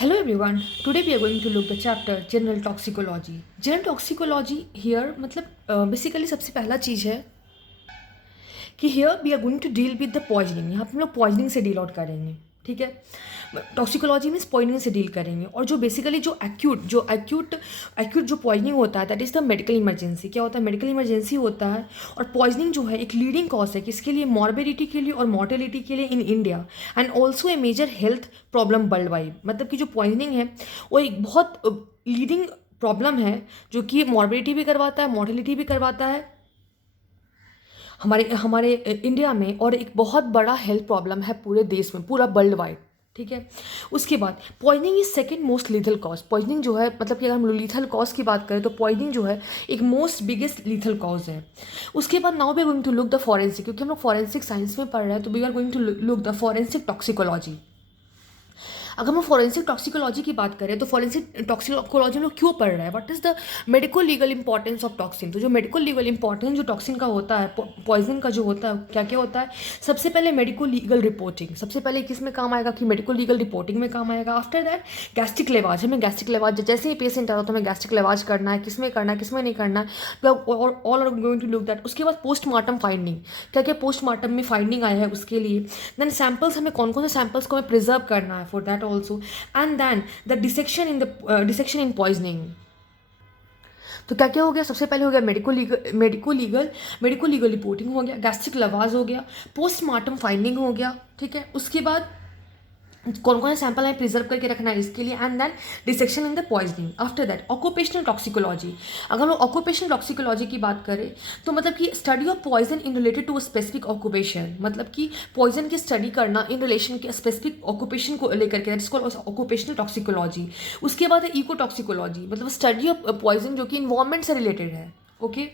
Hello everyone. Today we are going to look the chapter General Toxicology. General Toxicology here मतलब basically सबसे पहला चीज़ है कि here we are going to deal with the poisoning. यहाँ पर हम लोग पॉइजनिंग से डील आउट करेंगे. ठीक है. टॉक्सिकोलॉजी मीन्स पॉइजनिंग से डील करेंगे. और जो बेसिकली जो एक्यूट जो पॉइजनिंग होता है that is the medical emergency. क्या होता है? मेडिकल इमरजेंसी होता है. और पॉइजनिंग जो है एक लीडिंग कॉज है किसके लिए? मॉर्बिडिटी के लिए और मॉर्टेलिटी के लिए in India and also a major health problem worldwide. मतलब कि जो पॉइजनिंग है वो एक बहुत लीडिंग प्रॉब्लम है जो कि मॉर्बिडिटी भी करवाता है, मॉर्टेलिटी भी करवाता है हमारे हमारे इंडिया में. और एक बहुत बड़ा हेल्थ प्रॉब्लम है पूरे देश में, पूरा वर्ल्ड वाइड. ठीक है. उसके बाद poisoning is second most lethal cause. Poisoning जो है मतलब कि अगर हम लीथल कॉज की बात करें तो पॉइजनिंग जो है एक मोस्ट बिगेस्ट लीथल कॉज है. उसके बाद now we are going to look the forensic. क्योंकि हम लोग फॉरेंसिक साइंस में पढ़ रहे हैं तो we are going to look the forensic toxicology. अगर हम फॉरेंसिक टॉक्सिकोलॉजी की बात करें तो फॉरेंसिक टॉक्सिकोलॉजी में क्यों पढ़ रहे हैं? What is the medico legal importance of toxin. तो जो मेडिको लीगल इंपॉर्टेंस जो टॉक्सिन का होता है, पॉइजन का जो होता है, क्या क्या होता है? सबसे पहले मेडिको लीगल रिपोर्टिंग. सबसे पहले किस में काम आएगा? कि मेडिको लीगल रिपोर्टिंग में काम आएगा. After that gastric lavage. हमें गैस्ट्रिक लेवाज जैसे ही पेशेंट आ रहा तो हमें गैस्ट्रिक लेवाज करना है, किस में करना है, किस में नहीं करना है, all are going to look that. उसके बाद पोस्टमार्टम फाइंडिंग. क्या क्या पोस्टमार्टम में फाइंडिंग आया है उसके लिए. देन सैम्पल्स, हमें कौन कौन से सैम्पल्स को हमें प्रिजर्व करना है for that also. And then the dissection in poisoning. तो क्या क्या हो गया? सबसे पहले हो गया मेडिको लीगल रिपोर्टिंग हो गया, गैस्ट्रिक लवाज हो गया, पोस्टमार्टम फाइंडिंग हो गया. ठीक है. उसके बाद कौन कौन से सैंपल हमें प्रिजर्व करके रखना है इसके लिए. And then dissection in the poisoning. After that occupational toxicology. अगर हम लोग ऑक्यूपेशनल टॉक्सिकोलॉजी की बात करें तो मतलब कि study of poison in related to specific occupation. मतलब कि पॉइजन की स्टडी करना इन रिलेशन के स्पेसिफिक ऑक्यूपेशन को लेकर के, जिसको ऑक्यूपेशनल टॉक्सिकोलॉजी. उसके बाद है इको टॉक्सिकोलॉजी. मतलब स्टडी ऑफ पॉइजन जो कि इन्वायरमेंट से रिलेटेड है. ओके.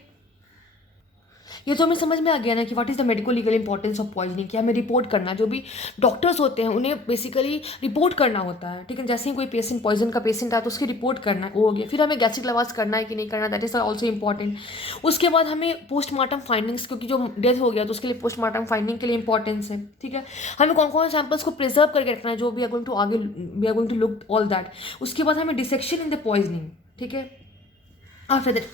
ये तो हमें समझ में आ गया ना कि what is the medico legal importance of poisoning. कि हमें रिपोर्ट करना है. जो भी डॉक्टर्स होते हैं उन्हें बेसिकली रिपोर्ट करना होता है. ठीक है. जैसे ही कोई पेशेंट पॉइजन का पेशेंट आया तो उसकी रिपोर्ट करना है, वो हो गया. फिर हमें गैस्ट्रिक लवाज करना है कि नहीं करना, दैट इज़ ऑल्सो इंपॉर्टेंट. उसके बाद हमें पोस्टमार्टम फाइंडिंग्स, क्योंकि जो डेथ हो गया तो उसके लिए पोस्टमार्टम फाइंडिंग के लिए इंपॉर्टेंस है. ठीक है. हमें कौन कौन से सैंपल्स को प्रिजर्व करके रखना है, जो वी आर गोइंग टू आगे we are going to look all that. उसके बाद हमें डिसेक्शन इन द पॉइजनिंग. ठीक है. आफ्टर दैट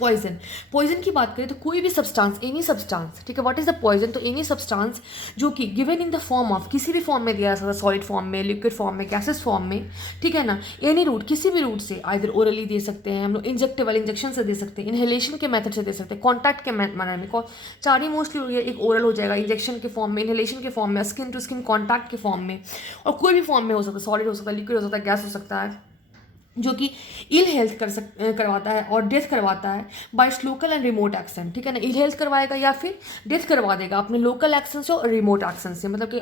पॉइजन की बात करें तो कोई भी सब्सटेंस, एनी सब्सटेंस. ठीक है. What is the poison? तो एनी सब्सटेंस जो कि given in the form of, किसी भी फॉर्म में दिया जा सकता है, सॉलिड फॉर्म में, लिक्विड फॉर्म में, गैसेस फॉर्म में. ठीक है ना. एनी रूट, किसी भी रूट से, आइदर ओरली दे सकते हैं हम लोग, इंजेक्टेबल इंजेक्शन से दे सकते हैं, इनहेलेशन के मेथड से दे सकते हैं, कॉन्टैक्ट के मैनर में. चार ही मोस्टली हो गया. एक ओरल हो जाएगा इंजेक्शन के फॉर्म में, इनहेलेशन के फॉर्म में, स्किन टू स्किन कॉन्टैक्ट के फॉर्म में, और कोई भी फॉर्म में हो सकता है. सॉलिड हो सकता है, लिक्विड हो सकता है, गैस हो सकता है, जो कि इल हेल्थ करवाता है और डेथ करवाता है by local and remote action. ठीक है ना. इल हेल्थ करवाएगा या फिर डेथ करवा देगा अपने लोकल एक्शन से और रिमोट एक्शन से. मतलब कि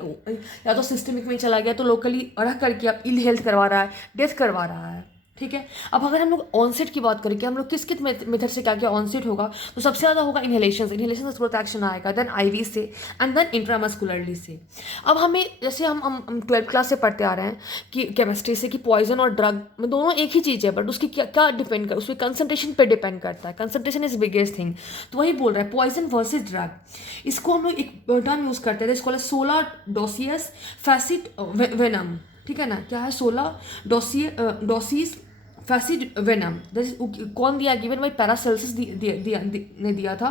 या तो सिस्टमिक में चला गया तो लोकली रह करके अब इल हेल्थ करवा रहा है, डेथ करवा रहा है. ठीक है. अब अगर हम लोग ऑनसेट की बात करें कि हम लोग किस किस मेथड से क्या क्या ऑनसेट होगा, तो सबसे ज़्यादा होगा इनहेलेशन से. इनहेलेशन से ग्रोथ एक्शन आएगा, देन आईवी से, एंड देन इंट्रामस्कुलरली से. अब हमें जैसे हम 12th क्लास से पढ़ते आ रहे हैं कि केमिस्ट्री से, कि पॉइजन और ड्रग में दोनों एक ही चीज़ है, बट उसकी क्या क्या डिपेंड कर, उसकी कंसंट्रेशन पे डिपेंड करता है. Concentration is biggest thing. तो वही बोल रहा है पॉइजन वर्सेज ड्रग. इसको हम लोग एक टर्म यूज़ करते हैं, इसको सोला डोसियस फैसिड वेनम. ठीक है ना. क्या है? सोला डोसीज फैसिड वेनम. कौन दिया? गिवन बाई पैरासेल्सिस ने दिया था.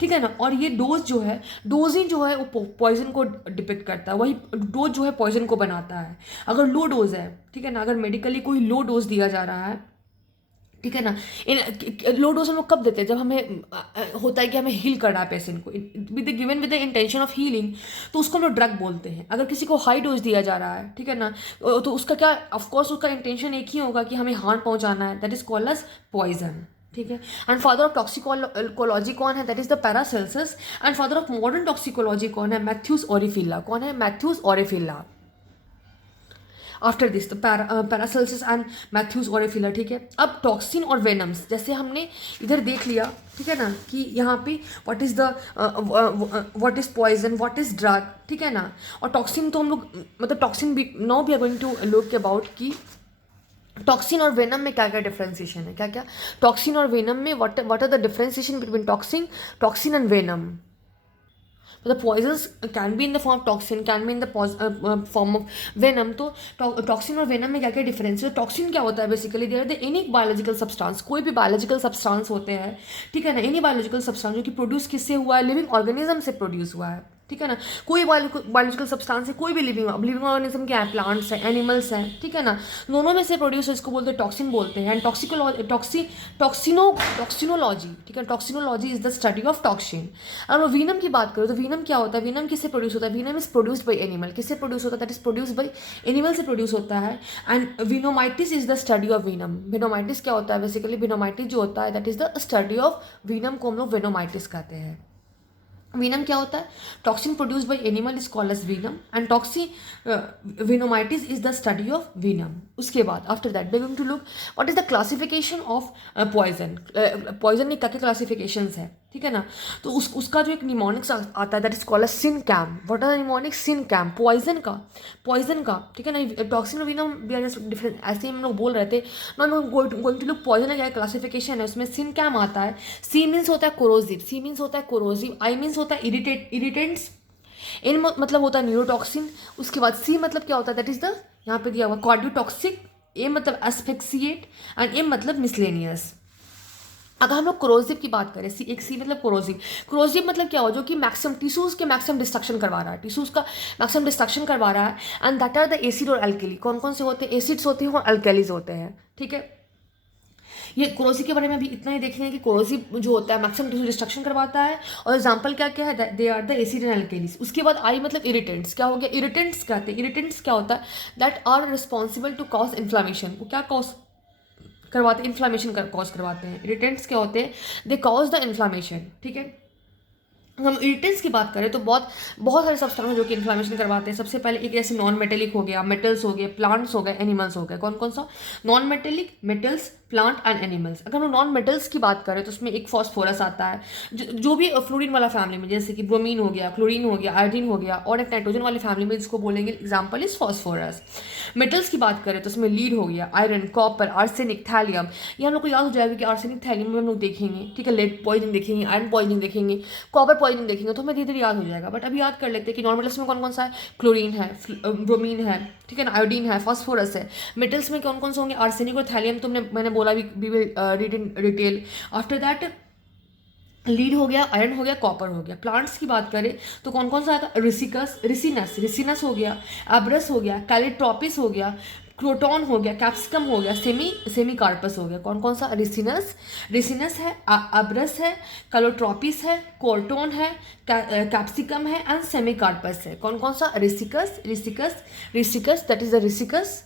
ठीक है ना. और ये डोज जो है, डोजिंग जो है वो पॉइजन को डिपेक्ट करता है. वही डोज जो है पॉइजन को बनाता है. अगर लो डोज है, ठीक है ना, अगर मेडिकली कोई लो डोज दिया जा रहा है, ठीक है ना. इन लो डोज हम लोग कब देते हैं? जब हमें होता है कि हमें हील करना है पेशेंट को, with the intention of healing, तो उसको हम लोग ड्रग बोलते हैं. अगर किसी को हाई डोज दिया जा रहा है, ठीक है ना, तो उसका क्या, ऑफकोर्स उसका इंटेंशन एक ही होगा कि हमें हार्म पहुंचाना है, that is called as poison. ठीक है. एंड फादर ऑफ टॉक्सिकोलॉजी कौन है? That is the Paracelsus. And father of modern toxicology कौन है? Matthews Orfila. कौन है? मैथ्यूस ओरिफिला. आफ्टर दिस तो पैरासेल्सिस एंड मैथ्यूज ओरेफिला. ठीक है. अब टॉक्सिन और वेनम्स, जैसे हमने इधर देख लिया, ठीक है ना, कि यहाँ पे what is poison, what is drug. ठीक है ना. और टॉक्सिन तो हम लोग मतलब टॉक्सिन भी now we are going to look about कि टॉक्सिन और वेनम में क्या क्या डिफ्रेंसिएशन है. क्या क्या टॉक्सिन और वेनम में what are the differentiation between toxin and venom. मतलब poisons can be in the form of toxin, can be in the form of venom. तो टॉक्सिन और वेनम में क्या क्या डिफरेंस है? टॉक्सिन क्या होता है basically? There the any biological substance, कोई भी बायोलॉजिकल सब्सटेंस होते हैं, ठीक है ना, एनी बायोलॉजिकल सब्सटेंस जो कि प्रोड्यूस किससे हुआ है? लिविंग ऑर्गेनिज्म से प्रोड्यूस हुआ है, ठीक है ना। कोई बायोलॉजिकल सब्सटेंस है, कोई भी लिविंग ऑर्गेनिज्म क्या है? प्लांट्स हैं, एनिमल्स हैं, ठीक है ना, दोनों में से प्रोड्यूस इसको बोलते हैं टॉक्सिन बोलते हैं। एंड टॉक्सिनोलॉजी, ठीक है, toxinology is the study of toxin. अगर मैं वीनम की बात करूँ तो वीनम क्या होता है? वीनम किससे प्रोड्यूस होता है? Venom is produced by animal. किससे प्रोड्यूस होता है? That is produce by animal से प्रोड्यूस होता है। And venomitis is the study of venom. Venomitis क्या होता है बेसिकली? विनोमाइटिस जो होता है that is the study of venom को हम लोग विनोमाइटिस कहते हैं। वीनम क्या होता है? Toxin produced by animal is called as venom and venomitis is the study of venom. उसके बाद after that we are going to look what is the classification of poison. Poison में क्या क्या क्लासिफिकेशंस है, ठीक है ना। तो उसका जो एक निमोनिक्स आता है that is called as Sincam. What are the mnemonics? Sincam, poison का, ठीक है ना। टॉक्सिन और venom we are just different, ऐसे ही हम लोग बोल रहे थे ना। हम गोइंग टू लुक पॉइजन का क्या क्लासिफिकेशन है, उसमें सिनकैम आता है। सी मीन्स होता है कोरोसिव, सी मीन्स होता है कोरोसिव, आई मीन्स होता है इरिटेंट्स, इन मतलब होता है न्यूरोटॉक्सिन। उसके बाद सी मतलब क्या होता है? दैट इज द, यहाँ पे दिया हुआ कार्डियोटॉक्सिक, ए मतलब एस्फेक्सिएट एंड एम मतलब मिसलेनियस। अगर हम लोग कोरोसिव की बात करें, सी मतलब कोरोसिव मतलब क्या हो? जो कि मैक्सिमम टिश्यूज़ के मैक्सिमम डिस्ट्रक्शन करवा रहा है, टिश्यूज़ का मैक्सिमम डिस्ट्रक्शन करवा रहा है। And that are the acid और अल्कली। कौन कौन से होते हैं? एसिड्स होते हैं और अल्कलीज होते हैं, ठीक है। ये कोरोसिव के बारे में अभी इतना ही देखेंगे कि कोरोसिव जो होता है मैक्सिमम टिश्यू डिस्ट्रक्शन करवाता है। और एग्जांपल क्या क्या है? They are the acid and alkalis. उसके बाद आई मतलब इरिटेंट्स। क्या हो गया? इरिटेंट्स कहते हैं। इरिटेंट्स क्या होता है? That are responsible to cause inflammation. वो क्या कॉज करवाते हैं? इन्फ्लामेशन कॉज करवाते हैं। इरिटेंट्स क्या होते हैं? दे कॉज द इन्फ्लामेशन, ठीक है। हम इरिटेंट्स की बात करें तो बहुत बहुत सारे सब्सटेंस हैं जो कि इन्फ्लामेशन करवाते हैं। सबसे पहले एक जैसे नॉन मेटेलिक हो गया, मेटल्स हो गए, प्लांट्स हो गए, एनिमल्स हो गए। कौन कौन सा? Non metallic, metals, plant and animals. अगर हम नॉन मेटल्स की बात करें तो उसमें एक फॉस्फोरस आता है, जो भी फ्लोरीन वाला फैमिली में, जैसे कि ब्रोमीन हो गया, क्लोरीन हो गया, आयोडीन हो गया, और एक नाइट्रोजन वाली फैमिली में जिसको बोलेंगे एग्जाम्पल इज फॉस्फोरस। मेटल्स की बात करें तो उसमें लीड हो गया, आयरन, कॉपर, आर्सेनिक, थैलियम। ये हम लोग को याद हो जाएगा कि आर्सेनिक, थैलियम में हम लोग देखेंगे, ठीक है। लेड पॉइजनिंग देखेंगे, आयरन पॉइजनिंग देखेंगे, कॉपर पॉइजनिंग देखेंगे, तो हमें धीरे धीरे याद हो जाएगा। बट अभी याद कर लेते हैं कि नॉन मेटल्स में कौन कौन सा है? क्लोरीन है, ब्रोमीन है, ठीक है ना, आयोडीन है, फॉस्फोरस है। मेटल्स में कौन कौन से होंगे? आर्सेनिक और थैलियम, मैंने बोला we will read in detail. After that lead हो गया, आयरन हो गया, कॉपर हो गया। प्लांट्स की बात करें तो कौन कौन सा आएगा? रिसिनस हो गया, एब्रस हो गया, कैलिट्रोपिस हो गया, क्रोटॉन हो गया, कैप्सिकम हो गया, सेमी कार्पस हो गया। कौन कौन सा? रिसिनस है, एब्रस है, कैलोट्रोपिस है, कोर्टोन है, कैप्सिकम है एंड सेमी कार्पस है। कौन कौन सा? Ricinus that is the ricinus,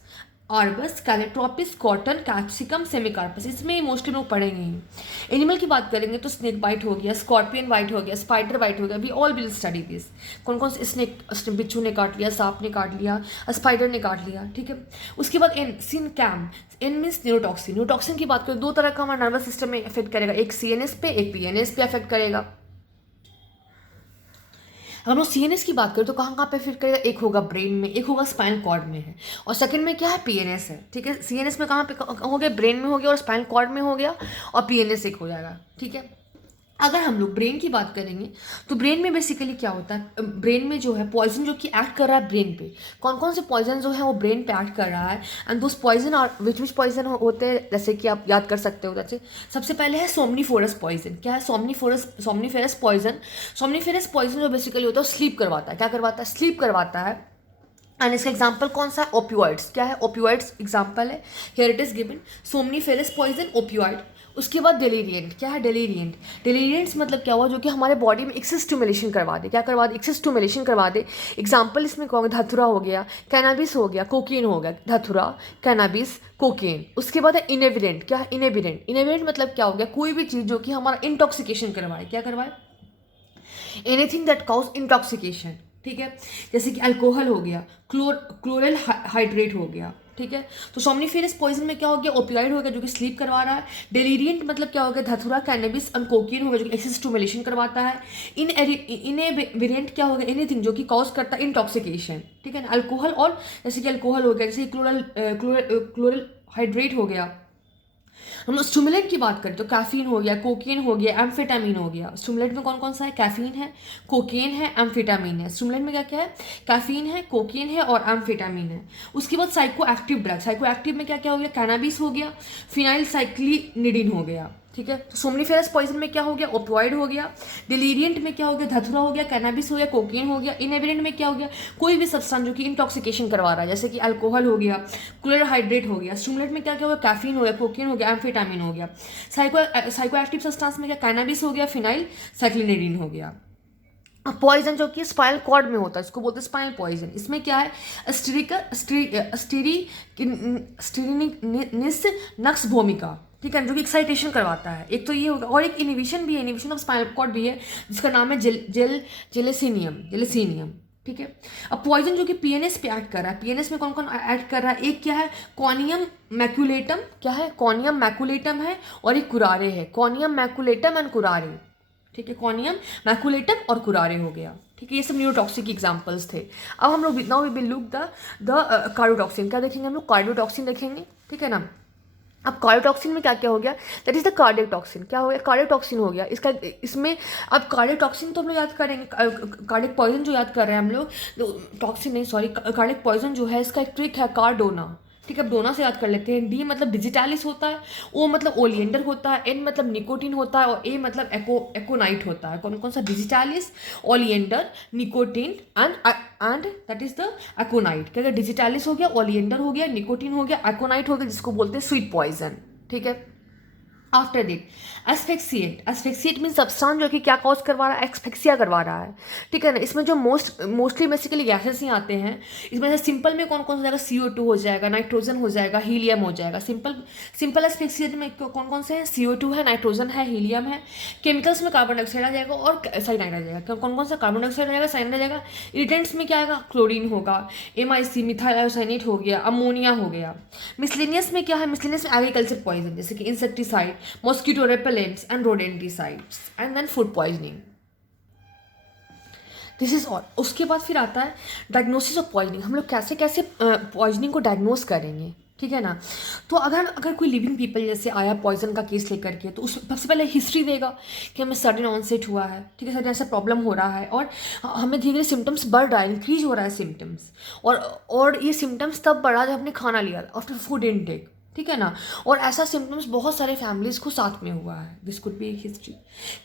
आर्बस, कैलेट्रोपिस, कॉटन, कैप्सिकम, सेमिकार्पस। इसमें मोस्टली लोग पढ़ेंगे ही। एनिमल की बात करेंगे तो स्नेक बाइट हो गया, स्कॉर्पियन बाइट हो गया, स्पाइडर बाइट हो गया। We all will study this. कौन कौन से? स्नेक, बिच्छू ने काट लिया, सांप ने काट लिया, स्पाइडर ने काट लिया, ठीक है। उसके बाद सिनकैम, एन मीन्स न्यूरोटॉक्सिन। न्यूरोटॉक्सिन की बात करें, दो तरह का हमारा नर्वस सिस्टम में इफेक्ट करेगा, एक सीएनएस पे, एक पीएनएस पे इफेक्ट करेगा। अगर हम सीएनएस की बात करें तो कहाँ कहाँ पे फिट करेगा? एक होगा ब्रेन में, एक होगा स्पाइनल कॉर्ड में है, और सेकंड में क्या है? पीएनएस है, ठीक है। सीएनएस में कहाँ पे हो गया? ब्रेन में हो गया और स्पाइनल कॉर्ड में हो गया, और पीएनएस एक हो जाएगा, ठीक है। अगर हम लोग ब्रेन की बात करेंगे तो ब्रेन में बेसिकली क्या होता है? ब्रेन में जो है पॉइजन जो कि एक्ट कर रहा है ब्रेन पे। कौन कौन से पॉइजन जो है वो ब्रेन पे एक्ट कर रहा है? And those poison are which poison होते हैं, जैसे कि आप याद कर सकते हो। जैसे सबसे पहले है सोमनीफेरस पॉइजन। क्या है? सोमनीफेरस पॉइजन जो बेसिकली होता है स्लीप करवाता है। क्या करवाता है? स्लीप करवाता है। एंड इसका एग्जाम्पल कौन सा है? ओपियोइड्स। क्या है? ओपियोइड्स एग्जाम्पल है, here it is given, somniferous poison, opioid. उसके बाद डेलीरियंट। क्या है? डेलीरियंट्स मतलब क्या हुआ? जो कि हमारे बॉडी में एक्सेस स्टिमुलेशन करवा दे। क्या करवा दे? एक्सेस स्टिमुलेशन करवा दे। एग्जाम्पल इसमें कहोगे धतुरा हो गया, कैनाबिस हो गया, कोकीन हो गया। धतुरा, कैनाबिस, कोकेन। उसके बाद है इनेबिडेंट। क्या है? इनेबिडेंट मतलब क्या हो गया? कोई भी चीज़ जो कि हमारा इंटॉक्सिकेशन करवाए। क्या करवाए? एनीथिंग दैट कॉज इंटॉक्सिकेशन, ठीक है। जैसे कि अल्कोहल हो गया, क्लोरल हाइड्रेट हो गया, ठीक है। तो सोमनीफेरस पॉइजन में क्या हो गया? ओपियोइड हो गया जो कि स्लीप करवा रहा है। डेलीरियंट मतलब क्या हो गया? धतुरा, कैनबिस एंड कोकीन हो गया जो कि एक्सेस स्टिमुलेशन करवाता है। इनएबिडेंट क्या हो गया? एनीथिंग जो कि कॉज करता है इंटॉक्सिकेशन, ठीक है ना। अल्कोहल, और जैसे कि अल्कोहल हो गया, जैसे क्लोरल हाइड्रेट हो गया, हम लोग स्टिमुलेंट की बात करें तो कैफीन हो गया, कोकेन हो गया, एम्फेटामिन हो गया। स्टिमुलेंट में कौन कौन सा है? कैफीन है, कोकेन है, एम्फेटामिन है। स्टिमुलेंट में क्या क्या है? कैफीन है, कोकेन है और एम्फेटामिन है। उसके बाद psycho active drug, psycho active में क्या क्या हो गया? कैनाबिस हो गया, फिनाइल साइक्लिनिडिन हो गया, ठीक है। तो सोमनीफेरस पॉइजन में क्या हो गया? ओपियोइड हो गया। डिलीरियंट में क्या हो गया? धतूरा हो गया, कैनाबिस हो गया, कोकेन हो गया। इनएविडेंट में क्या हो गया? कोई भी सब्सटेंस जो कि इंटॉक्सिकेशन करवा रहा है, जैसे कि अल्कोहल हो गया, क्लोराहाइड्रेट हो गया। स्टिमुलेंट में क्या क्या हो गया? कैफीन हो गया, कोकेन हो गया, एम्फेटामिन हो गया। साइकोएक्टिव सब्सटेंस में क्या? कैनाबिस हो गया, फिनाइल साइक्लिनिडिन हो गया। पॉइजन जो कि स्पाइनल कॉर्ड में होता है, इसको बोलते हैं स्पाइनल पॉइजन। इसमें क्या है? स्टेरिनिस नक्स भूमिका, ठीक है, जो कि एक्साइटेशन करवाता है। एक तो ये होगा, और एक इनिबिशन भी है, इनिबिशन ऑफ स्पाइनल कॉर्ड भी है, जिसका नाम है जेलेसिनियम, ठीक है। अब पॉइजन जो कि पीएनएस पे एक्ट कर रहा है, पीएनएस में कौन कौन एक्ट कर रहा है? एक क्या है? कॉनियम मैकुलेटम, क्या है? कॉनियम मैकुलेटम है, और एक कुरारे है। कॉनियम मैकुलेटम एंड कुरारे, ठीक है। कॉनियम मैकुलेटम और कुरारे हो गया, ठीक है। ये सब न्यूरोटॉक्सिक एग्जांपल्स थे। अब हम लोग now we will look the cardiotoxin. क्या देखेंगे हम लोग? कार्डियोटॉक्सिन देखेंगे, ठीक है ना। अब कार्डियोटॉक्सिन में क्या क्या हो गया? That is the cardiac toxin. क्या हो गया? कार्डियोटॉक्सिन हो गया। इसमें अब कार्डियोटॉक्सिन तो हम लोग याद करेंगे, कार्डियक पॉइजन जो याद कर रहे हैं हम लोग, टॉक्सिन नहीं, सॉरी, कार्डियक पॉइजन जो है, इसका एक ट्रिक है, कार्डोना, ठीक है। अब डोना से याद कर लेते हैं। डी मतलब डिजिटालिस होता है, ओ मतलब ओलिएंडर होता है, एन मतलब निकोटिन होता है, और ए मतलब एकोनाइट होता है। कौन कौन सा? Digitalis, oleander, nicotine and that is the एकोनाइट। क्या? डिजिटालिस हो गया, ओलिएंडर हो गया, निकोटिन हो गया, एकोनाइट हो गया, जिसको बोलते हैं स्वीट पॉइजन, ठीक है। आफ्टर दिट एस्फेक्सिएट मीन सब्सटेंस जो कि क्या कॉज करवा रहा है? एक्सफेक्सिया करवा रहा है, ठीक है ना। इसमें जो मोस्टली बेसिकली गैसेस ही आते हैं। इसमें से सिंपल में कौन कौन हो जाएगा? CO2 हो जाएगा, नाइट्रोजन हो जाएगा, हीलियम हो जाएगा। सिंपल एस्फेक्सिएट में कौन कौन से हैं? CO2 है, नाइट्रोजन है, हीलियम है। केमिकल्स में कार्बन डाइऑक्साइड आ जाएगा और साइनाइड आ जाएगा। कौन कौन सा? कार्बन डाइऑक्साइड आ जाएगा, साइनाइड आ जाएगा। इरिटेंट्स में क्या आएगा? क्लोरीन होगा, MIC मिथाइल हो गया, अमोनिया हो गया। मिसलेनियस में क्या है? मिसलेनियस में एग्रीकल्चर पॉइजन, जैसे कि insecticide, mosquito repellents and rodenticides, and then food poisoning. This is all. उसके बाद फिर आता है डायग्नोसिस ऑफ पॉइजनिंग। हम लोग कैसे कैसे पॉइजनिंग को डायग्नोस करेंगे, ठीक है ना। तो अगर कोई लिविंग पीपल जैसे आया पॉइजन का केस लेकर के, तो उस सबसे पहले हिस्ट्री देगा कि हमें सडन ऑनसेट हुआ है, ठीक है, सडन ऐसा प्रॉब्लम हो रहा है, और हमें धीरे धीरे सिम्टम्स बढ़ रहा है, इंक्रीज हो रहा है सिम्टम्स, और ये सिम्टम्स तब बढ़ा जब हमने खाना लिया, आफ्टर फूड इनटेक, ठीक है ना। और ऐसा सिम्टम्स बहुत सारे फैमिलीज को साथ में हुआ है। दिस कुड बी एक हिस्ट्री।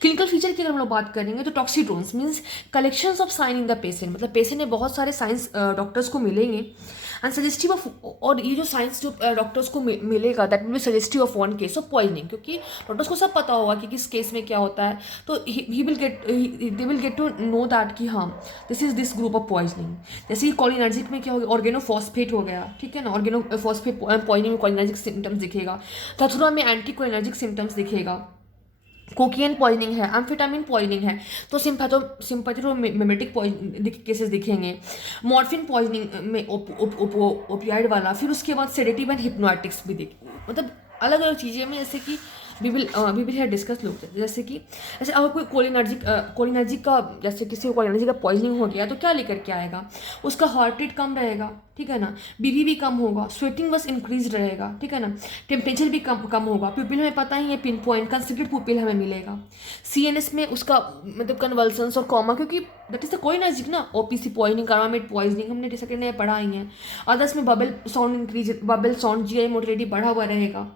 क्लिनिकल फीचर की अगर हम लोग बात करेंगे तो toxidromes means collections of sign in the patient, मतलब पेशेंट ने बहुत सारे साइंस डॉक्टर्स को मिलेंगे एंड सजेस्टिव ऑफ, और ये जो साइंस जो डॉक्टर्स को मिलेगा that will be suggestive of one case of poisoning, क्योंकि डॉक्टर्स को सब पता होगा कि किस केस में क्या होता है। तो they will get to know that कि हाँ this is this group of poisoning. जैसे कि कोलिनर्जिक में क्या हो गया? ऑर्गेनोफॉस्फेट हो गया, ठीक है ना। ऑर्गेनोफॉस्फेट पॉइजनिंग में कोलिनर्जिक सिम्टम्स दिखेगा, धतूरा में एंटी कोलिनर्जिक सिम्टम्स दिखेगा, कोकियन पॉइजनिंग है, एम्फेटामिन पॉइजनिंग है तो सिंपैथोमिमेटिक केसेस दिखेंगे, मॉर्फिन पॉइजनिंग में ओपियाइड वाला, फिर उसके बाद सेडेटिव एंड हिप्नोटिक्स भी दिखे, मतलब अलग अलग चीज़ें में, जैसे कि वी विल है डिस्कस लोग, जैसे अगर कोई कोलिनर्जिक का, जैसे किसी को कोलिनर्जिक का पॉइजनिंग हो गया तो क्या लेकर के आएगा? उसका हार्ट रेट कम रहेगा, ठीक है ना, बीपी भी कम होगा, स्वेटिंग बस इंक्रीज रहेगा, ठीक है ना, टेम्परेचर भी कम होगा, प्यूपिल हमें पता ही है, पिन पॉइंट कंसिडर्ड प्यूपिल हमें मिलेगा, CNS में उसका मतलब कन्वल्सन्स और कॉमा, क्योंकि दैट इज द कोलिनर्जिक ना, OPC पॉइजनिंग, कार्बामेट पॉइजनिंग हमने सेकेंड में पढ़ा ही है। अदर्स में bubble sound increase, bubble sound, GI motility बढ़ा हुआ रहेगा,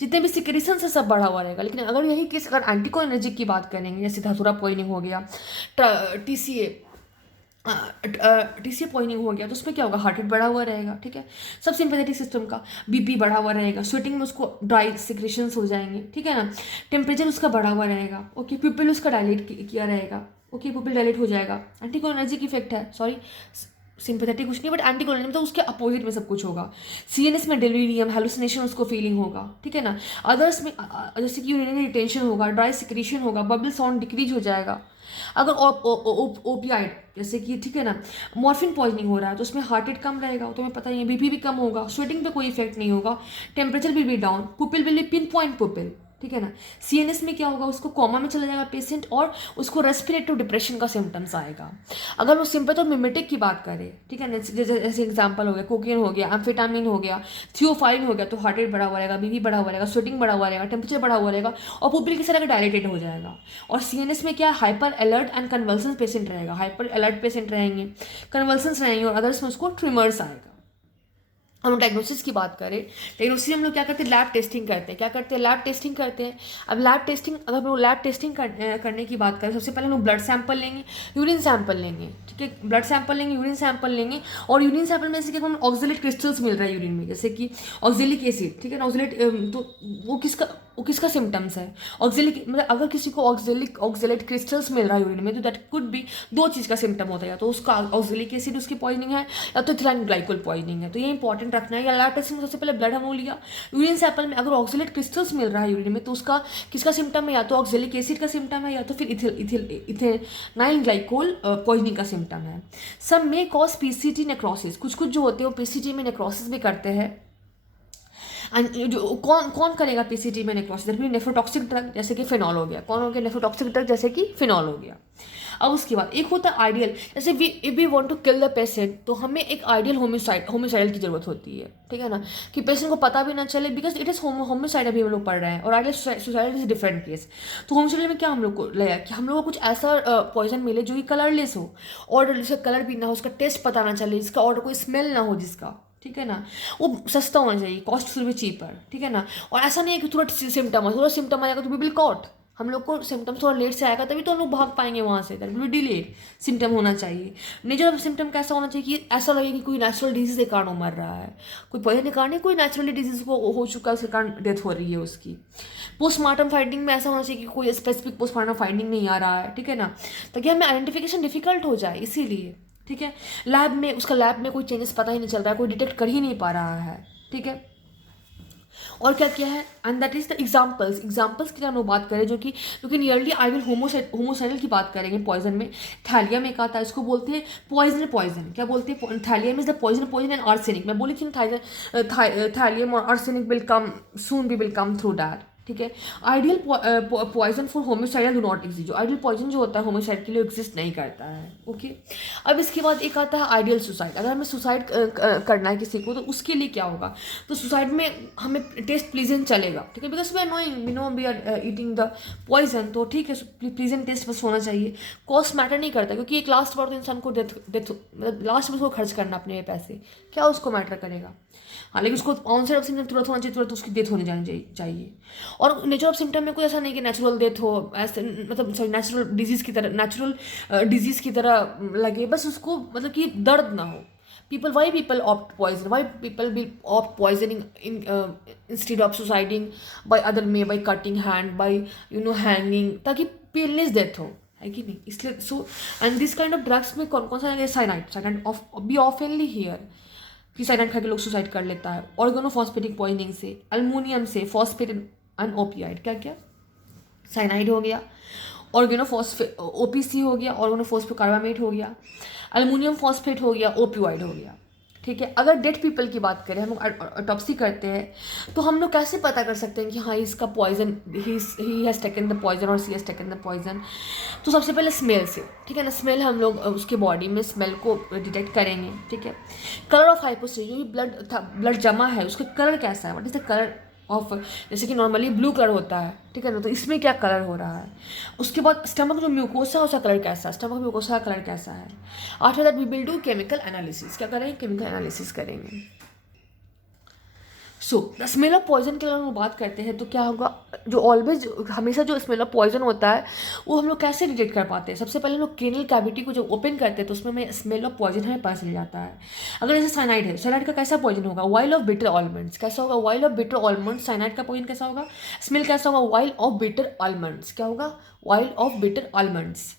जितने भी सिक्रेशन से सब बढ़ा हुआ रहेगा। लेकिन अगर यही केस अगर एंटीकोलिनर्जिक की बात करेंगे, जैसे धतूरा पॉइजनिंग हो गया, TCA पॉइजनिंग हो गया, तो उसमें क्या होगा? हार्ट रेट बढ़ा हुआ रहेगा, ठीक है, सब सिंपैथेटिक सिस्टम का, BP बढ़ा हुआ रहेगा, स्वेटिंग में उसको ड्राई सिक्रेशंस हो जाएंगे, ठीक है ना, टेम्परेचर उसका बढ़ा हुआ रहेगा, ओके, प्यूपिल उसका डायलेट किया रहेगा, ओके, प्यूपिल डायलेट हो जाएगा। एंटीकोलिनर्जिक इफेक्ट है, सॉरी सिंपैथेटिक कुछ नहीं, बट एंटीकोलिनर्जिक तो उसके अपोजिट में सब कुछ होगा। CNS में डेलीरियम, हेलुसिनेशन उसको फीलिंग होगा, ठीक है ना। अदर्स में जैसे कि यूरिनरी रिटेंशन होगा, ड्राई सिक्रेशन होगा, बबल साउंड डिक्रीज हो जाएगा। अगर ओपियाइड जैसे कि, ठीक है ना, मॉर्फिन पॉइजनिंग हो रहा है तो उसमें हार्ट रेट कम रहेगा, तो हमें पता ही है, BP भी कम होगा, स्वेटिंग पे कोई इफेक्ट नहीं होगा, temperature will be down, pupil will be pin point pupil, ठीक है ना। CNS में क्या होगा, उसको कोमा में चला जाएगा पेशेंट और उसको रेस्पिरेटिव डिप्रेशन का सिम्टम्स आएगा। अगर वो सिम्पैथोमिमेटिक की बात करें, ठीक है ना, जैसे एग्जांपल हो गया कोकेन हो गया, एम्फेटामिन हो गया, थियोफाइन हो गया, तो हार्ट रेट बढ़ा हुआ रहेगा, बीपी बढ़ा हुआ रहेगा, स्वेटिंग बढ़ा हुआ रहेगा, टेम्परेचर बढ़ा हुआ रहेगा और पुपिल किस तरह का डायलेटेड हो जाएगा। और CNS में क्या, hyper alert and convulsion patient रहेगा, हाइपर अलर्ट पेशेंट रहेंगे, कन्वल्सन्स रहेंगे और अदर्स में उसको ट्रिमर्स आएगा। हम डायग्नोसिस की बात करें, डायग्नोसिस हम लोग क्या करते हैं, लैब टेस्टिंग करते हैं। क्या करते हैं, लैब टेस्टिंग करते हैं। अब लैब टेस्टिंग, अगर हम लोग लैब टेस्टिंग करने की बात करें, सबसे पहले हम लोग ब्लड सैंपल लेंगे, यूरिन सैंपल लेंगे, ठीक है, ब्लड सैंपल लेंगे, यूरिन सैंपल लेंगे। और यूरिन सैंपल में जैसे कि हम ऑक्जेलेट क्रिस्टल्स मिल रहा है यूरिन में, जैसे कि ऑक्जेलिक एसिड, ठीक है ना, ऑक्जेलेट, तो वो किसका सिम्टम्स है, ऑक्जेलिक, मतलब अगर किसी को ऑक्जेलेट क्रिस्टल्स मिल रहा है यूरिन में, तो दैट कुड बी दो चीज़ का सिम्टम होता है, या तो उसका ऑक्जेलिक एसिड उसकी पॉइजनिंग है, या तो इथाइल ग्लाइकोल पॉइजनिंग है। तो ये इंपॉर्टेंट रखना है। या लैब टेस्टिंग में सबसे पहले ब्लड हम लिया, यूरिन सैंपल में अगर ऑक्जेलेट क्रिस्टल्स मिल रहा है यूरिन में, तो उसका किसका सिम्टम है, या तो ऑक्जेलिक एसिड का सिम्टम है, या तो फिर इथाइल ग्लाइकोल पॉइजनिंग का सिम्टम है। सब में कॉज PCT नेक्रोसिस, कुछ जो होते हैं वो PCT में नेक्रोसिस भी करते हैं। एंड जो कौन करेगा PCT में नेक्रोसिस, नेफ्रोटॉक्सिक ड्रग जैसे कि फिनॉल हो गया, कौन हो गया, नेफ्रोटॉक्सिक ड्रग जैसे कि फिनॉल हो गया। अब उसके बाद एक होता है आइडियल, जैसे we want to kill the patient, तो हमें एक आइडियल होमिसाइडल की जरूरत होती है, ठीक है ना, कि पेशेंट को पता भी ना चले, बिकॉज इट इज होमिसाइड अभी हम लोग पढ़ रहे हैं, और ideal suicide is different case. तो होमिसाइडल में क्या हम लोग को लगा कि हम लोग को कुछ ऐसा पॉइजन मिले जो कि कलरलेस हो, और जिसका कलर भी ना हो, उसका टेस्ट पता ना चले, जिसका और कोई स्मेल ना हो, जिसका, ठीक है ना, वो सस्ता होना चाहिए, कॉस्ट फिर भी चीपर, ठीक है ना। और ऐसा नहीं है कि तुरंत सिम्टम आएगा तो वी विल कॉट, हम लोग को सिम्टम्स थोड़ा लेट से आएगा तभी तो हम लोग भाग पाएंगे वहाँ से, that will be delayed. Symptom होना चाहिए, नेचुरल सिम्टम कैसा होना चाहिए कि ऐसा लगे कि कोई नेचुरल डिजीज के कारण वो मर रहा है, कोई पॉइजन के कारण नहीं, कोई नेचुरली डिजीज को हो चुका है, उसके कारण डेथ हो रही है उसकी। पोस्टमार्टम फाइंडिंग में ऐसा होना चाहिए कि कोई स्पेसिफिक पोस्टमार्टम फाइंडिंग नहीं आ रहा है, ठीक है ना, ताकि हमें आइडेंटिफिकेशन डिफिकल्ट हो जाए, इसीलिए, ठीक है। लैब में कोई चेंजेस पता ही नहीं चल रहा है, कोई डिटेक्ट कर ही नहीं पा रहा है, ठीक है। और क्या किया है, and that is the examples की हम लोग बात करें, जो कि नियरली आइडियल होमोसाइडल की बात करेंगे। पॉइजन में थैलियम एक आता है, इसको बोलते हैं पॉइजन, क्या बोलते हैं, thallium is the poison and arsenic. मैं बोली थी थैलियम और arsenic will come soon, we will come through that, ठीक है। Ideal poison for homicidal do not exist, जो आइडियल पॉइजन जो होता है होमिसाइड के लिए एग्जिस्ट नहीं करता है, ओके। अब इसके बाद एक आता है आइडियल सुसाइड। अगर हमें सुसाइड करना है किसी को, तो उसके लिए क्या होगा, तो सुसाइड में हमें टेस्ट प्लीजेंट चलेगा, ठीक है, because we know we are eating the poison, तो ठीक है, प्लीजेंट टेस्ट बस होना चाहिए। कॉस्ट मैटर नहीं करता, क्योंकि एक लास्ट बार तो इंसान को डेथ मतलब लास्ट में उसको खर्च करना अपने पैसे, क्या उसको मैटर करेगा। हाँ, लेकिन उसको ऑनसेट ऑफ सिम्टम तुरंत होना चाहिए, तुरंत उसकी डेथ होने जानी चाहिए। और नेचर ऑफ सिम्टम में कोई ऐसा नहीं कि नेचुरल डेथ हो, ऐसे मतलब सॉरी नेचुरल डिजीज़ की तरह लगे, बस उसको मतलब कि दर्द ना हो। why people opt poison, why people will opt poisoning instead of suiciding by other way, by cutting hand, by hanging, ताकि पेनलेस डेथ हो, है कि नहीं, इसलिए so and this kind of drugs में कौन सा है, साइनाइड बी ऑफनली हियर, कि साइनाइड खा के लोग सुसाइड कर लेता है। ऑर्गेनोफॉस्फेटिक पॉइजनिंग से, अल्मोनियम से, फॉस्फेट एंड ओपियाइड, क्या साइनाइड हो गया, OPC हो गया, ऑर्गेनोफॉस्फोकार्बामेट हो गया, अल्मोनियम फॉस्फेट हो गया, ओपियोइड हो गया, ठीक है। अगर डेड पीपल की बात करें, हम लोग ऑटोप्सी करते हैं, तो हम लोग कैसे पता कर सकते हैं कि हाँ इसका poison, he has taken the poison और she has taken the poison. तो सबसे पहले स्मेल से, ठीक है ना, स्मेल हम लोग उसके बॉडी में स्मेल को डिटेक्ट करेंगे, ठीक है। कलर ऑफ हाइपोस्टेसिस, जो भी ब्लड जमा है उसका कलर कैसा है, what is the colour of, जैसे कि नॉर्मली ब्लू कलर होता है, ठीक है ना, तो इसमें क्या कलर हो रहा है। उसके बाद स्टमक जो म्यूकोसा है उसका कलर कैसा है, स्टमक म्यूकोसा का कलर कैसा है। After that we will do chemical analysis, क्या करेंगे, केमिकल एनालिसिस करेंगे। So the smell of poison की अगर हम बात करते हैं, तो क्या होगा, जो ऑलवेज हमेशा जो स्मेल ऑफ पॉइजन होता है वो हम लोग कैसे डिटेक्ट कर पाते हैं। सबसे पहले हम लोग क्रेनियल कैविटी को जब ओपन करते हैं, तो उसमें हमें स्मेल ऑफ पॉइजन हमें पता चल जाता है। अगर जैसे साइनाइड है, साइनाइड का कैसा पॉइजन होगा, वाइल ऑफ बिटर आलमंड्स, कैसा होगा, while of bitter almonds, cyanide का पॉइजन कैसा होगा, स्मेल कैसा होगा, वाइल ऑफ बिटर आलमंड्स, क्या होगा, while of bitter almonds.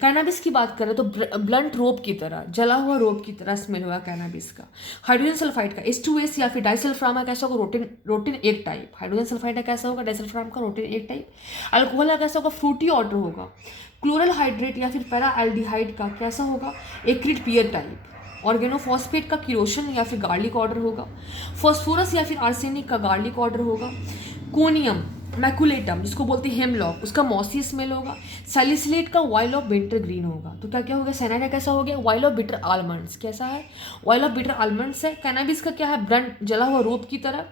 Cannabis की बात करें तो ब्लंट रोप की तरह, जला हुआ रोप की तरह स्मेल होगा कैनाबिस का। हाइड्रोजन सल्फाइड का H2S या फिर डाइसल्फ्राम का कैसा होगा, रोटिन एक टाइप। हाइड्रोजन सल्फाइड का कैसा होगा, डाइसल्फ्राम का रोटिन एक टाइप। अल्कोहल का कैसा होगा, फ्रूटी ऑर्डर होगा। क्लोरल हाइड्रेट या फिर पैराएल्डिहाइड का कैसा होगा, एक्रिड पियर टाइप। ऑर्गेनोफॉस्फेट का किरोशन या फिर गार्लिक ऑर्डर होगा। फॉस्फोरस या फिर आर्सेनिक का गार्लिक ऑर्डर होगा। कोनियम मैकुलेटम जिसको बोलते हैं हेमलॉक, उसका मॉसी स्मेल होगा। सैलिसिलेट का वाइल ऑफ विंटर ग्रीन होगा। तो क्या क्या हो गया, साइनाइड कैसा हो गया, वाइल ऑफ बिटर आलमंड्स, कैसा है, वाइल ऑफ बिटर आलमंड्स है। कैनाबिस का क्या है, ब्रंट जला हुआ रोप की तरह।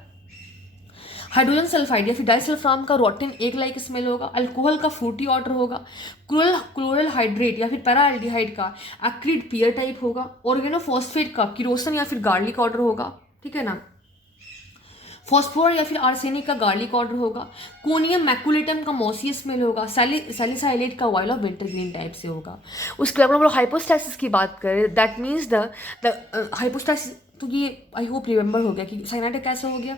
हाइड्रोजन सल्फाइड या फिर डाइसल्फाम का रोटिन एक लाइक स्मेल होगा। अल्कोहल का फ्रूटी ऑर्डर होगा। क्लोरल हाइड्रेट या फिर पैराल्डिहाइड का एक्रिड पियर टाइप होगा। ऑर्गेनोफॉस्फेट का किरोसन या फिर गार्लिक ऑर्डर होगा, ठीक है ना। फॉस्फोर या फिर आर्सेनिक का गार्लिक ऑर्डर होगा। कोनियम मैकुलेटम का मॉसी स्मेल होगा। सैलिसाइलेट का while of winter green type से होगा। उसके अलावा हम लोग हाइपोस्टैसिस की बात करें, दैट मीन्स द हाइपोस्टैसिस, तो ये आई होप रिमेंबर हो गया कि साइनाइड कैसा हो गया,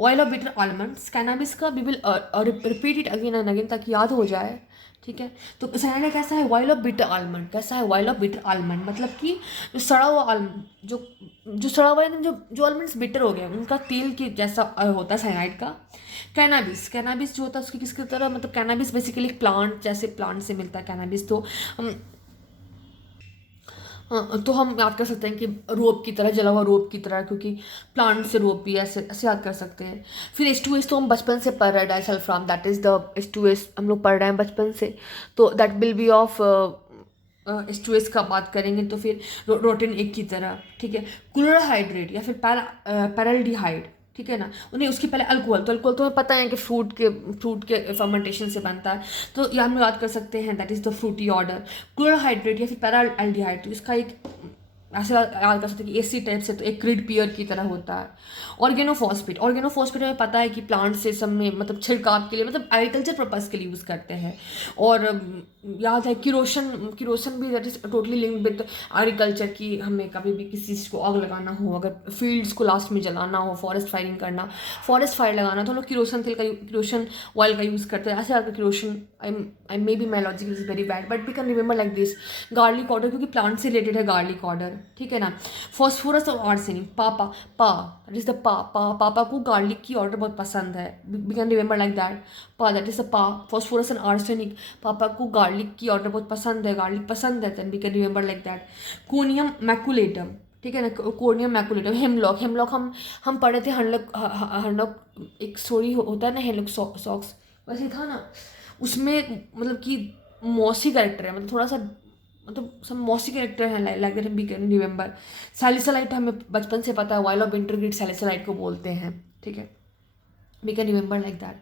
oil of bitter almonds. Cannabis का we will repeat it again and again ताकि याद हो जाए, ठीक है। तो साइनाइड कैसा है, ऑयल ऑफ बिटर आलमंड, कैसा है, ऑयल ऑफ बिटर आलमंड, मतलब कि जो सड़ा हुआ आलमंड, जो सड़ा हुआ है, जो आलमंड्स बिटर हो गए उनका तेल की जैसा होता है साइनाइड का। कैनाबिस जो होता है उसकी किसकी तरह, मतलब कैनाबिस बेसिकली प्लांट, जैसे प्लांट से मिलता है कैनाबिस। तो हम याद कर सकते हैं कि रोप की तरह, जला हुआ रोप की तरह, क्योंकि प्लांट से रोप भी ऐसे याद कर सकते हैं। फिर H2S तो हम बचपन से पढ़ रहे हैं, डाइसल्फाम, दैट इज़ द H2S हम लोग पढ़ रहे हैं बचपन से, तो that will be of H2S का बात करेंगे तो फिर रोटिन एक की तरह, ठीक है। क्लोराहाइड्रेट या फिर पैराल्डिहाइड, ठीक है ना। उन्हें उसकी पहले अल्कोहल, तो अल्कोहल तो हमें पता है कि फ्रूट के फर्मेंटेशन से बनता है, तो ये हम याद कर सकते हैं, that is the fruity odour. Chloral hydrate या फिर पैराल्डिहाइड, तो इसका एक ऐसे याद कर सकते हैं कि एसिड टाइप से, तो एक क्रिड पियर की तरह होता है। ऑर्गेनोफॉस्फेट हमें पता है कि प्लांट से सब में, मतलब छिड़काव के लिए, मतलब एग्रीकल्चर पर्पज़ के लिए यूज़ करते हैं। और याद है किरोसन भी, that is totally linked with agriculture, की हमें कभी भी किसी चीज़ को आग लगाना हो, अगर फील्ड्स को लास्ट में जलाना हो, फॉरेस्ट फायर लगाना, तो हम लोग किरोसन ऑयल का यूज़ करते हैं। ऐसे आपका kerosene, I may be my logic is very bad but we can remember like this. Garlic odour क्योंकि प्लांट से रिलेटेड है गार्लिक ऑर्डर, ठीक है ना। फॉस्फोरस और आर्सेनिक, दैट इज द पापा को गार्लिक की ऑर्डर बहुत पसंद है, we can remember like that, that is the phosphorus and arsenic, पापा को गार्लिक की ऑर्डर बहुत पसंद है, गार्लिक पसंद है, then we can remember like that. Conium maculatum, ठीक है ना, कोनियम मैकुलेटम। हेमलॉक हम पढ़े थे, हंडलॉक एक स्टोरी होता है ना, हेमलॉक सॉक्स, वैसे ही था ना, उसमें मतलब कि मॉसी कैरेक्टर है, मतलब थोड़ा सा, मतलब सब मॉसी कैरेक्टर है, like that we can remember. Salicylate हमें बचपन से पता है, oil of wintergreen salicylate को बोलते हैं, ठीक है, we can remember like that.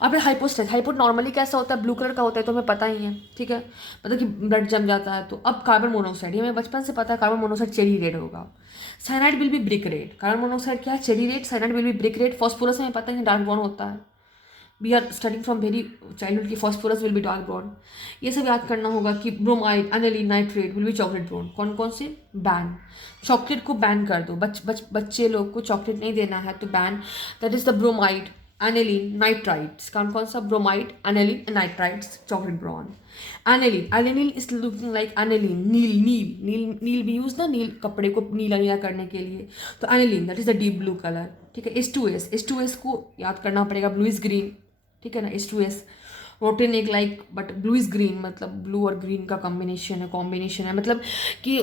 अब फिर हाइपोट नॉर्मली कैसा होता है, ब्लू कलर का होता है, तो हमें पता ही है, ठीक है, मतलब कि ब्लड जम जाता है। तो अब कार्बन मोनोऑक्साइड, हमें बचपन से पता है, कार्बन मोनोऑक्साइड चेरी रेड होगा। Cyanide will be brick red, carbon monoxide क्या है, cherry red, cyanide will be brick red. Phosphorus हमें पता है डार्क ब्राउन होता है, we are studying from very childhood की phosphorus will be dark brown. ये सब याद करना होगा कि bromide, aniline, nitrate will be chocolate brown. कौन कौन से, बैन, चॉकलेट को बैन कर दो, बच्चे लोग को चॉकलेट नहीं देना है, तो ban, that is the bromide, aniline, nitrites, कौन सा, bromide, aniline, nitrites, chocolate brown. Aniline is looking like aniline, नील भी यूज ना, नील कपड़े को नीला करने के लिए, तो aniline that is the deep blue colour, ठीक है। H2S को याद करना पड़ेगा, ब्लू इज ग्रीन, ठीक है ना। H2S रोटिन एक like, but blue is green, मतलब ब्लू और ग्रीन का कॉम्बिनेशन है, मतलब कि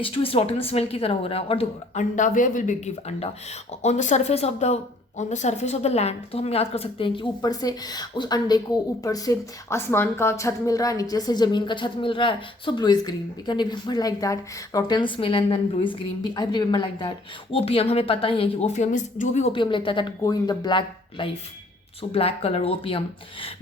H2S रोटिन स्मेल की तरह हो रहा है। और देखो अंडा, वेयर विल बी गिव अंडा, on the surface of the land, तो हम याद कर सकते हैं कि ऊपर से उस अंडे को, ऊपर से आसमान का छत मिल रहा है, नीचे से ज़मीन का छत मिल रहा है, so blue is green, we can remember like that, rotten smell and then blue is green, I remember like that. OPM हमें पता ही है कि ओपीएम इज, जो भी ओपीएम लेता है that go in the black life, so black colour OPM.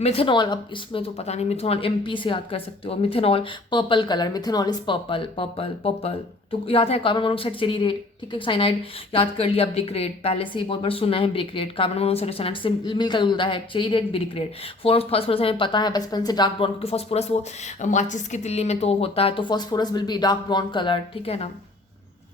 Methanol, अब इसमें तो पता नहीं, मिथेनॉल MP से याद कर सकते हो, methanol purple colour, methanol is purple, तो याद है कार्बन मोनोऑक्साइड चेरी रेड, ठीक है। साइनाइड याद कर लिया, ब्रिक रेड, पहले से ही बहुत बार सुना है, brick red carbon monoxide cyanide से मिलकर जुलता है, cherry red, brick red. Phosphorus हमें पता है बचपन से डार्क ब्राउन, क्योंकि फॉस्फोरस वो माचिस की तिल्ली में तो होता है, तो phosphorus will be dark brown colour, ठीक है ना।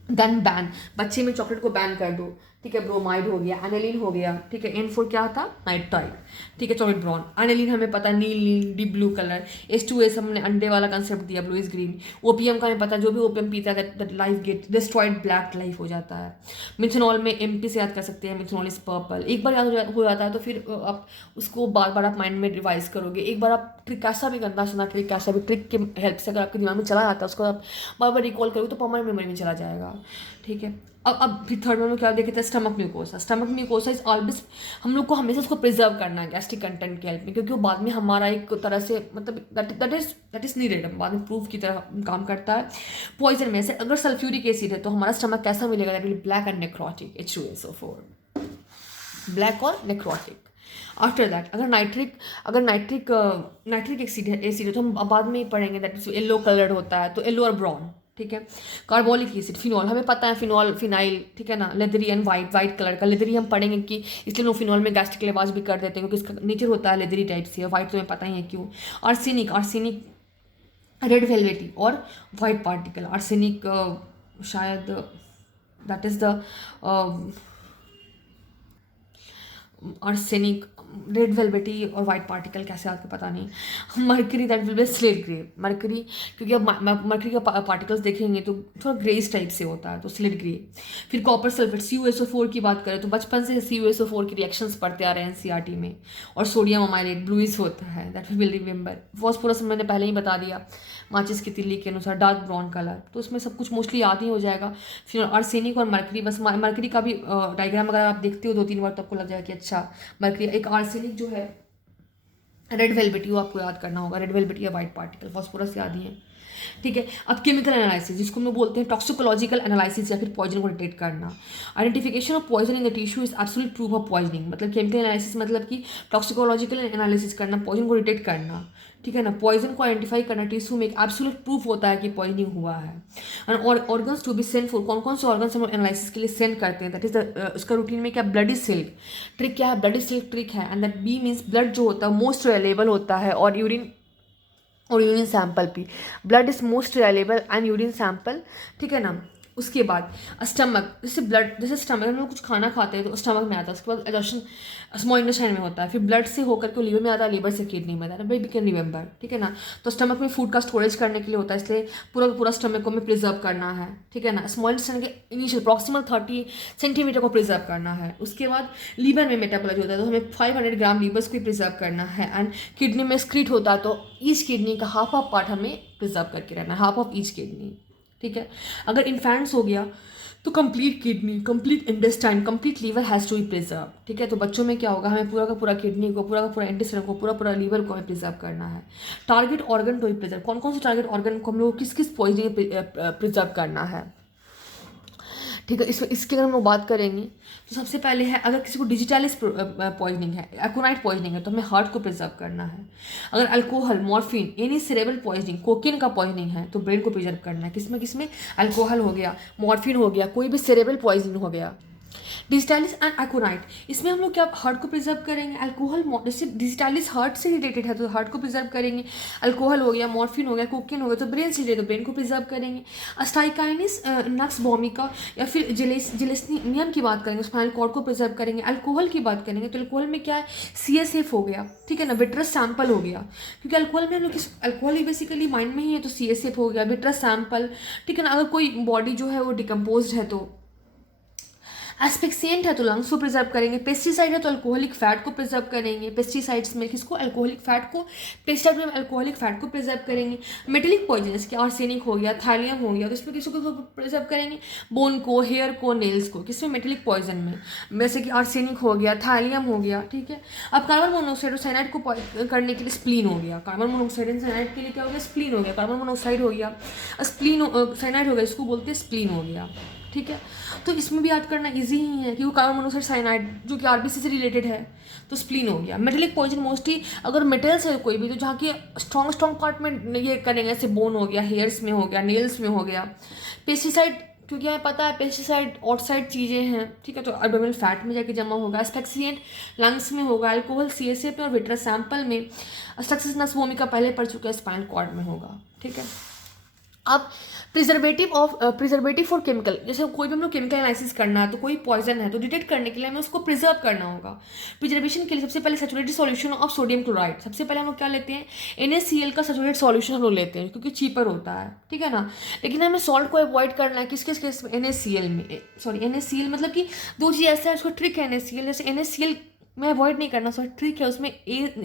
देन बैन, बच्चे में चॉकलेट को बैन कर दो, ठीक है। ब्रोमाइड हो गया, एनिलीन हो गया, ठीक है। N4 क्या था, नाइट्राइड, ठीक है, चॉकलेट ब्राउन। एनिलीन हमें पता, नील डीप ब्लू कलर। H2S हमने अंडे वाला कंसेप्ट दिया, ब्लू इज ग्रीन। ओपीएम का हमें पता, जो भी ओपीएम पीता है that life get destroyed, black life हो जाता है। मिथेनॉल में MP से याद कर सकते हैं, मिथेनॉल इज पर्पल। एक बार याद हो जाता है तो फिर आप उसको बार बार आप माइंड में रिवाइज करोगे। एक बार आप ट्रिक कैसा भी गंदा सुना, ट्रिक कैसा भी, ट्रिक के हेल्प से अगर आपके दिमाग में चला जाता है, उसको आप बार बार रिकॉल करोगे तो परमानेंट मेमोरी में चला जाएगा, ठीक है। अब फिर थर्ड में क्या देखे थे, stomach mucosa. Stomach mucosa is always, हम लोग को हमेशा उसको प्रिजर्व करना है गैस्ट्रिक कंटेंट के हेल्प में, क्योंकि वो बाद में हमारा एक तरह से मतलब दैट इज नीडेड, बाद में प्रूफ की तरह काम करता है पॉइजन में से। अगर सल्फ्यूरिक एसिड है तो हमारा स्टमक कैसा मिलेगा, that will black and necrotic, H2SO4, black और नेक्रोटिक। आफ्टर दैट अगर नाइट्रिक एसिड है तो हम बाद में ही पढ़ेंगे, दैट इज येलो कलर्ड होता है, तो येलो और ब्राउन, ठीक है। कार्बोलिक एसिड, फिनॉल, हमें पता है फिनॉल, फिनाइल, ठीक है ना, लेदरी एंड वाइट कलर का। लेदरी हम पढ़ेंगे कि इसलिए लोग फिनॉल में गैस्ट्रिक लेवाज भी कर देते हैं, क्योंकि इसका नेचर होता है लेदरी टाइप से। वाइट तो हमें पता ही है क्यों। आर्सेनिक रेड वेलवेटी और वाइट पार्टिकल। आर्सेनिक शायद that is the arsenic, red velvety और वाइट पार्टिकल कैसे आपको पता नहीं। Mercury, that will be slate grey. Mercury, क्योंकि अब मर्करी का पार्टिकल्स देखेंगे तो थोड़ा ग्रेस टाइप से होता है, तो स्लेट ग्रे। फिर कॉपर सल्फेट, CuSO4 की बात करें तो बचपन से CuSO4 की रिएक्शंस पढ़ते आ रहे हैं NCERT में। और सोडियम अमाइलेट ब्लूइश होता है, that we will remember. Phosphorus मैंने पहले ही बता दिया, माचिस की तिल्ली के अनुसार डार्क ब्राउन कलर, तो उसमें सब कुछ मोस्टली याद ही हो जाएगा। फिर आर्सेनिक और मर्करी, बस मर्करी का भी डायग्राम अगर आप देखते हो 2-3 बार तो आपको लग जाएगा कि अच्छा मर्करी। एक आर्सेनिक जो है रेड वेलवेटी, वो आपको याद करना होगा, रेड वेलवेटी या वाइट पार्टिकल। फॉस्फोरस याद ही है, ठीक है। अब केमिकल एनालिसिस, जिसको हम लोग बोलते हैं टॉक्सिकोलॉजिकल एनालिसिस या फिर पॉइजन को डिटेक्ट करना। Identification of poison in the tissue is absolute proof of poisoning. मतलब केमिकल एनालिसिस मतलब कि टॉक्सिकोलॉजिकल एनालिसिस करना, पॉइजन को डिटेक्ट करना, ठीक है ना। पॉइजन को आइडेंटिफाई करना टिश्यू में एक एब्सोल्यूट प्रूफ होता है कि पॉइजनिंग हुआ है। और organs to be send for, कौन कौन से ऑर्गन्स हम एनालिसिस के लिए सेंड करते हैं, दैट इज द उसका रूटीन में क्या, ब्लड इज सिल्क ट्रिक क्या है, ब्लड इज सिल्क ट्रिक है। And that be means blood जो होता है मोस्ट रिलायबल होता है, और यूरिन सैंपल भी, blood is most reliable and urine sample, ठीक है ना। उसके बाद स्टमक, जैसे स्टमक हम लोग कुछ खाना खाते हैं तो स्टमक में आता है, उसके बाद एब्जॉर्प्शन स्मॉल इंटेस्टाइन में होता है, फिर ब्लड से होकर के लीवर में आता है, लीवर से किडनी में आता है, वी कैन रिमेंबर, ठीक है ना। तो स्टमक में फूड का स्टोरेज करने के लिए होता है, इसलिए पूरा स्टमक को हमें प्रिजर्व करना है, ठीक है ना। स्मॉल इंटेस्टाइन के इनिशियल प्रॉक्सिमल 30 सेंटीमीटर को प्रिजर्व करना है। उसके बाद लीवर में मेटाबोलाइज होता है, तो हमें 500 ग्राम लीवर्स को प्रिजर्व करना है। एंड किडनी में स्क्रीट होता है, तो ईच किडनी का हाफ ऑफ पार्ट हमें प्रिजर्व करके रहना है, हाफ ऑफ ईच किडनी, ठीक है। अगर इन्फेंट्स हो गया तो complete kidney, complete intestine, complete liver has to be preserve, ठीक है। तो बच्चों में क्या होगा, हमें पूरा का पूरा किडनी को, पूरा का पूरा इंटेस्टाइन को, पूरा लीवर को हमें प्रिजर्व करना है। Target organ to be preserve, कौन कौन से टारगेट ऑर्गन को हम लोग किस किस पॉइजनिंग प्रिजर्व करना है, ठीक है। इसके अगर हम लोग बात करेंगे तो सबसे पहले है, अगर किसी को डिजिटलिस पॉइजनिंग है, एकोनाइट पॉइजनिंग है, तो हमें हार्ट को प्रिजर्व करना है। अगर alcohol, morphine, any cerebral poisoning, cocaine का पॉइजनिंग है, तो ब्रेन को प्रिजर्व करना है। किसमें अल्कोहल हो गया, मॉर्फिन हो गया, कोई भी सेरेब्रल पॉइजनिंग हो गया। डिजिटलिस एंड एकोनाइट, इसमें हम लोग क्या हार्ट को प्रिजर्व करेंगे। अल्कोहल, जैसे डिजिटलिस हार्ट से रिलेटेड है तो हार्ट को प्रिजर्व करेंगे। अल्कोहल हो गया, मॉर्फिन हो गया, कोकेन हो गया, तो ब्रेन से रिलेटेड, तो ब्रेन को प्रिजर्व करेंगे। अस्टाइकाइनिस, नक्स वोमिका या फिर जेलेस्नियम की बात करेंगे, स्पाइनल कॉर्ड को प्रिजर्व करेंगे। अल्कोहल की बात करेंगे तो अल्कोहल में क्या है, CSF हो गया, ठीक है ना, विट्रस सैंपल हो गया, क्योंकि अल्कोहल में हम लोग अल्कोहल बेसिकली माइंड में ही है, तो CSF हो गया, विट्रस सैंपल, ठीक है ना। अगर कोई बॉडी जो है वो डिकम्पोज है तो एस्पेक्सिएंट है तो लंग्स को प्रिजर्व करेंगे। पेस्टिसाइड है तो अल्कोहलिक फैट को प्रिजर्व करेंगे। पेस्टिसाइड्स में किसको, अल्कोहलिक फैट को, पेस्टिसाइड में अल्कोहलिक फैट को प्रिजर्व करेंगे। मेटेलिक पॉइजन जैसे आर्सेनिक हो गया, थैलियम हो गया, तो इसमें किसको प्रिजर्व करेंगे, बोन को, हेयर को, नेल्स को, किसमें, मेटेलिक पॉइजन में, जैसे कि आर्सेनिक हो गया, थैलियम हो गया, ठीक है। अब कार्बन मोनोऑक्साइड और साइनाइड को करने के लिए स्प्लीन हो गया। कार्बन मोनोऑक्साइड एंड साइनाइड के लिए क्या हो गया, स्प्लीन हो गया। कार्बन मोनोऑक्साइड हो गया, साइनाइड हो गया, इसको बोलते हैं स्प्लीन हो गया, ठीक है। तो इसमें भी याद करना इजी ही है, क्योंकि कार्बन मोनोऑक्साइड साइनाइड जो कि आरबीसी से रिलेटेड है, तो स्प्लीन हो गया। मेटेलिक पॉइजन मोस्टली अगर मेटल्स है कोई भी, तो जहाँ की स्ट्रॉन्ग पार्ट में ये करेंगे, जैसे बोन हो गया, हेयर्स में हो गया, नेल्स में हो गया। पेस्टिसाइड, क्योंकि हमें पता है पेस्टिसाइड आउटसाइड चीज़ें हैं, ठीक है, तो एब्डोमिनल फैट में जाके जमा होगा। एस्पेक्सिएंट लंग्स में होगा, अल्कोहल CSF में और विट्रस सैंपल में। सक्सेसनस वोमिका पहले पढ़ चुका है, स्पाइनल कॉर्ड में होगा, ठीक है। अब प्रिजर्वेटिव फॉर केमिकल, जैसे कोई भी हम लोग केमिकल एनालिसिस करना है तो कोई पॉइजन है तो डिटेक्ट करने के लिए हमें उसको प्रिजर्व करना होगा। प्रिजर्वेशन के लिए सबसे पहले saturated solution of sodium chloride, सबसे पहले हम लोग क्या लेते हैं, NaCl का सैचुरेटेड सॉल्यूशन हम लोग लेते हैं, क्योंकि चीपर होता है, ठीक है ना। लेकिन हमें सॉल्ट को अवॉइड करना है, किस केस में, NaCl में, NaCl मतलब कि दो चीज़ ऐसा है, उसको ट्रिक है NaCl, जैसे NaCl में अवॉइड नहीं करना, सॉरी ट्रिक है उसमें,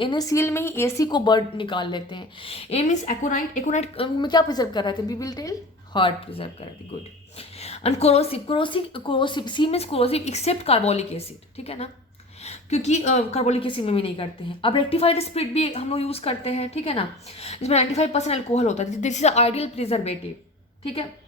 NaCl में ही AC को बर्ड निकाल लेते हैं। A मीन्स एकोनाइट में क्या प्रिजर्व कर रहे थे, we will tell, heart preserve कर रहे थे, good. And corrosive C means corrosive except carbolic acid, ठीक है ना, क्योंकि कार्बोलिक एसिड में भी नहीं करते हैं। अब रेक्टिफाइड स्पिरिट भी हम लोग यूज़ करते हैं, ठीक है ना, इसमें 95% अल्कोहल होता है, दिस इज आइडियल प्रिजर्वेटिव, ठीक है।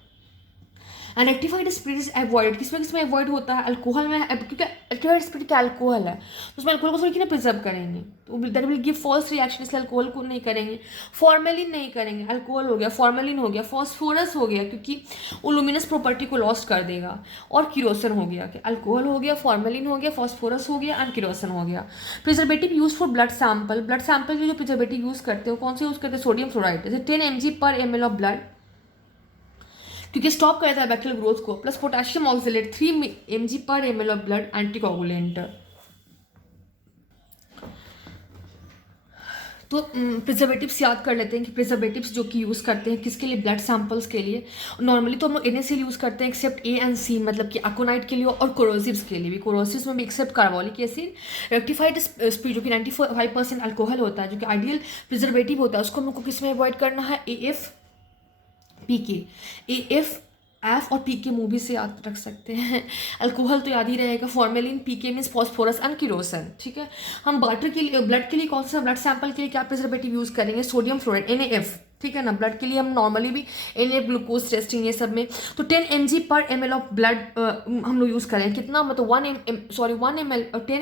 And rectified spirit is avoid, किसमें किसमें अवॉइड होता है, अल्कोहल में, क्योंकि रेक्टिफाइड स्पिरिट क्या अल्कोहल है, तो उसमें अल्कोहल को थोड़ी ना प्रिजर्व करेंगे, तो that will give false reaction, इसलिए अल्कोहल को नहीं करेंगे। फॉर्मेलिन नहीं करेंगे, अल्कोहल हो गया, फॉर्मेलिन हो गया, फॉस्फोरस हो गया, क्योंकि वो लुमिनस प्रॉपर्टी को लॉस्ट कर देगा, और किरोसिन हो गया, कि अल्कोहल हो गया, फॉर्मेलिन हो गया, फॉस्फोरस हो गया, एंड किरोसिन हो गया। Preservative use for blood sample के जो प्रिजर्वेटिव यूज़ करते हो, कौन से यूज़ करते हैं, सोडियम फ्लोराइड, जैसे 10 mg/ml ऑफ ब्लड, क्योंकि स्टॉप करता है बैक्टीरियल ग्रोथ को, plus potassium oxalate 3 mg/ml of blood, anticoagulant. तो प्रिजर्वेटिव्स याद कर लेते हैं कि प्रिजर्वेटिव्स जो कि यूज़ करते हैं किसके लिए, ब्लड सैंपल्स के लिए। नॉर्मली तो हम लोग NaCl यूज़ करते हैं एक्सेप्ट A एंड C, मतलब कि अकोनाइट के लिए और कोरोसिव्स के लिए भी, कोरोसिव्स में भी except carbolic acid. Rectified spirit जो कि 95% अल्कोहल होता है, जो कि आइडियल प्रिजर्वेटिव होता है, उसको हम लोग को किस में अवॉइड करना है, AF PK, AF एफ और पीके मूवी से याद रख सकते हैं, अल्कोहल तो याद ही रहेगा, formalin, PK means phosphorus and kerosene, ठीक है। हम वाटर के लिए, ब्लड के लिए कौन सा, ब्लड सैंपल के लिए क्या प्रिजर्वेटिव यूज़ करेंगे, सोडियम फ्लोराइड NaF, ठीक है ना। ब्लड के लिए हम नॉर्मली भी NaF, ग्लूकोज टेस्टिंग, ये सब में तो 10 mg/ml ऑफ ब्लड हम लोग यूज़ करें, कितना मतलब 10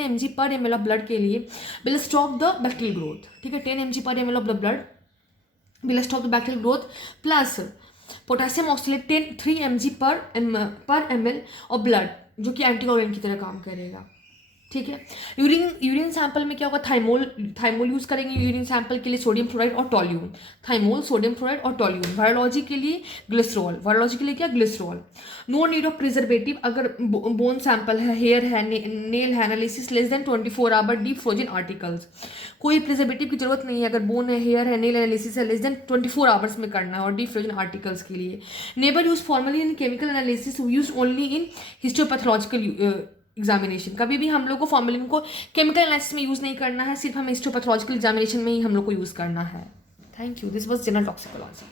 mg/ml ऑफ ब्लड के लिए will stop the bacterial growth, ठीक है। 10 mg/ml of the blood will stop the bacterial growth, plus potassium oxalate 3 mg/ml of blood, जो कि एंटीकोगुलेंट की तरह काम करेगा, ठीक है। यूरिन सैंपल में क्या होगा, थाइमोल यूज़ करेंगे यूरिन सैंपल के लिए, सोडियम फ्लोराइड और टोल्यून, थाइमोल, सोडियम फ्लोराइड और टोल्यून। वायरोलॉजी के लिए ग्लिसरॉल, वायरोलॉजी के लिए क्या, glycerol. No need of preservative अगर बोन सैंपल है, हेयर है, नेल है, analysis less than 24 hour deep frozen articles, कोई प्रिजर्वेटिव की जरूरत नहीं है अगर बोन है, हेयर है, नेल एनालिसिस है, लेस देन 24 आवर्स में करना है, और डीप फ्रोजन आर्टिकल्स के लिए। Never use formally in chemical analysis, use only in histopathological examination. कभी भी हम लोग को फॉर्मेलिन को केमिकल एनालिसिस में यूज़ नहीं करना है, सिर्फ हमें हिस्टोपैथोलॉजिकल एग्जामिनेशन में ही हम लोग को यूज़ करना है। Thank you, this was general toxicology.